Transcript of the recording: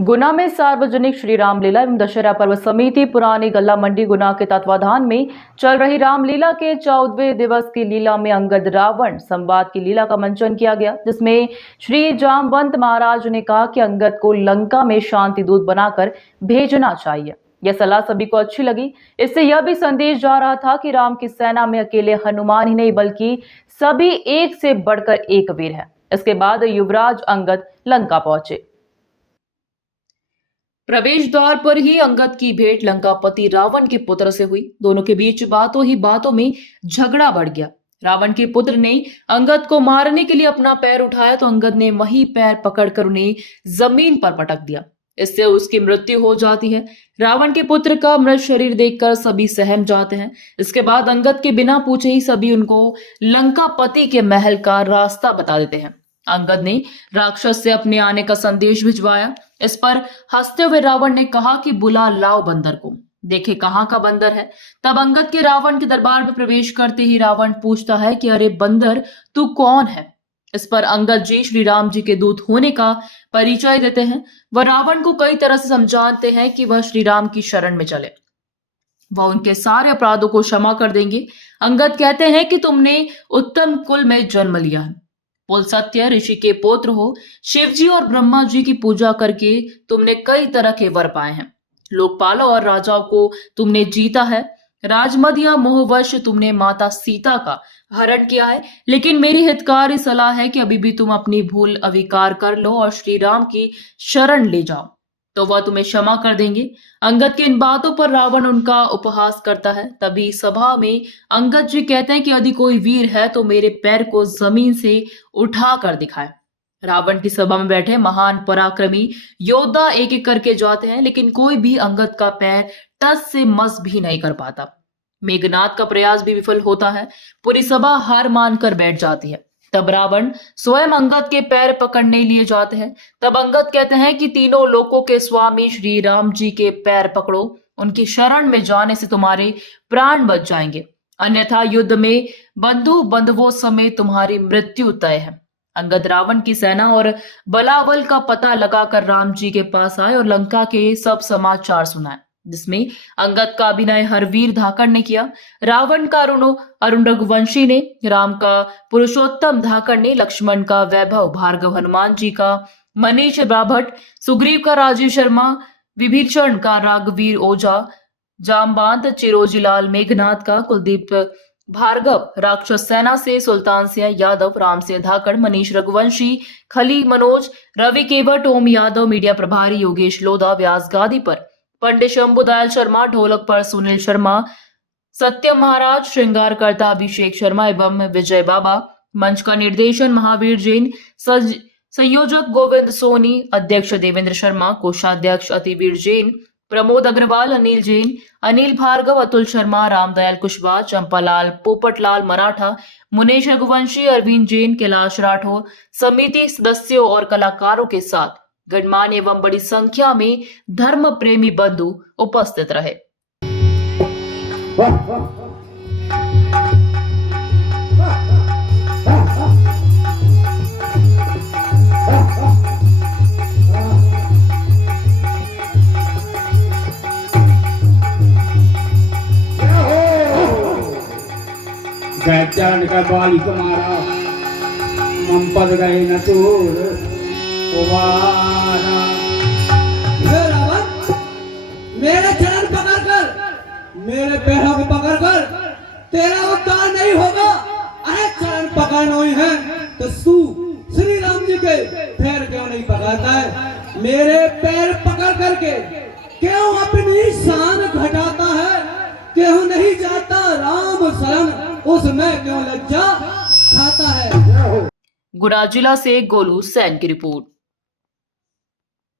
गुना में सार्वजनिक श्री रामलीला एवं दशहरा पर्व समिति पुरानी गल्ला मंडी गुना के तत्वाधान में चल रही रामलीला के 14वें दिवस की लीला में अंगद रावण संवाद की लीला का मंचन किया गया, जिसमें श्री जामवंत महाराज ने कहा कि अंगद को लंका में शांति दूत बनाकर भेजना चाहिए। यह सलाह सभी को अच्छी लगी। इससे यह भी संदेश जा रहा था कि राम की सेना में अकेले हनुमान ही नहीं बल्कि सभी एक से बढ़कर एक वीर है। इसके बाद युवराज अंगद लंका पहुंचे। प्रवेश द्वार पर ही अंगद की भेंट लंकापति रावण के पुत्र से हुई। दोनों के बीच बातों ही बातों में झगड़ा बढ़ गया। रावण के पुत्र ने अंगद को मारने के लिए अपना पैर उठाया तो अंगद ने वही पैर पकड़कर उन्हें जमीन पर पटक दिया। इससे उसकी मृत्यु हो जाती है। रावण के पुत्र का मृत शरीर देखकर सभी सहम जाते हैं। इसके बाद अंगद के बिना पूछे ही सभी उनको लंकापति के महल का रास्ता बता देते हैं। अंगद ने राक्षस से अपने आने का संदेश भिजवाया। इस पर हंसते हुए रावण ने कहा कि बुला लाओ बंदर को, देखे कहां का बंदर है। तब अंगद के रावण के दरबार में प्रवेश करते ही रावण पूछता है कि अरे बंदर, तू कौन है। इस पर अंगद जी श्री राम जी के दूत होने का परिचय देते हैं। वह रावण को कई तरह से समझाते हैं कि वह श्री राम की शरण में चले, वह उनके सारे अपराधों को क्षमा कर देंगे। अंगद कहते हैं कि तुमने उत्तम कुल में जन्म लिया है, बोल सत्य ऋषि के पुत्र हो, शिव जी और ब्रह्मा जी की पूजा करके तुमने कई तरह के वर पाए हैं। लोकपालों और राजाओं को तुमने जीता है। राजमद या मोहवश तुमने माता सीता का हरण किया है। लेकिन मेरी हितकारी सलाह है कि अभी भी तुम अपनी भूल अविकार कर लो और श्री राम की शरण ले जाओ, तो वह तुम्हें क्षमा कर देंगे। अंगद की इन बातों पर रावण उनका उपहास करता है। तभी सभा में अंगद जी कहते हैं कि यदि कोई वीर है तो मेरे पैर को जमीन से उठा कर दिखाए। रावण की सभा में बैठे महान पराक्रमी योद्धा एक एक करके जाते हैं, लेकिन कोई भी अंगद का पैर टस से मस भी नहीं कर पाता। मेघनाद का प्रयास भी विफल होता है। पूरी सभा हार मानकर बैठ जाती है। तब रावण स्वयं अंगद के पैर पकड़ने लिए जाते हैं। तब अंगद कहते हैं कि तीनों लोकों के स्वामी श्री राम जी के पैर पकड़ो, उनकी शरण में जाने से तुम्हारे प्राण बच जाएंगे, अन्यथा युद्ध में बंधु बंधुओं समेत तुम्हारी मृत्यु तय है। अंगद रावण की सेना और बलाबल का पता लगाकर राम जी के पास आए और लंका के सब समाचार सुनाए, जिसमें अंगद का अभिनय हरवीर धाकड़ ने किया, रावण का अरुण रघुवंशी ने, राम का पुरुषोत्तम धाकड़ ने, लक्ष्मण का वैभव भार्गव हनुमान जी का मनीष बाभट, सुग्रीव का राजीव शर्मा, विभीषण का राघवीर ओझा, जामवंत चिरोजीलाल मेघनाद का कुलदीप भार्गव, राक्षस सेना से सुल्तान सिंह यादव, राम सिंह धाकड़, मनीष रघुवंशी, खली मनोज, रवि केवट, ओम यादव, मीडिया प्रभारी योगेश लोधा, व्यास गादी पर पंडित शंभुदयाल शर्मा, ढोलक पर सुनील शर्मा, सत्यम महाराज, श्रृंगारकर्ता अभिषेक शर्मा एवं विजय बाबा, मंच का निर्देशन महावीर जैन, संयोजक गोविंद सोनी, अध्यक्ष देवेंद्र शर्मा, कोषाध्यक्ष अतिवीर जैन, प्रमोद अग्रवाल, अनिल जैन, अनिल भार्गव, अतुल शर्मा, रामदयाल कुशवाहा, चंपालाल पोपटलाल मराठा, मुनेश रघुवंशी, अरविंद जैन, कैलाश राठौर, समिति सदस्यों और कलाकारों के साथ गणमान्य एवं बड़ी संख्या में धर्म प्रेमी बंधु उपस्थित रहे। गैचरण का बाली तुम्हारा मंपद गए न तोड़ मेरे चरण पकड़कर, मेरे पैरों को पकड़कर तेरा उद्धार नहीं होगा। अरे चरण पकड़ना ही है तो श्री राम जी के पैर क्यों नहीं पकड़ता है? मेरे पैर पकड़ करके क्यों अपनी शान घटाता है? क्यों नहीं जाता राम शरण, उसमें क्यों लज्जा खाता है? गुना जिला से गोलू सैन की रिपोर्ट।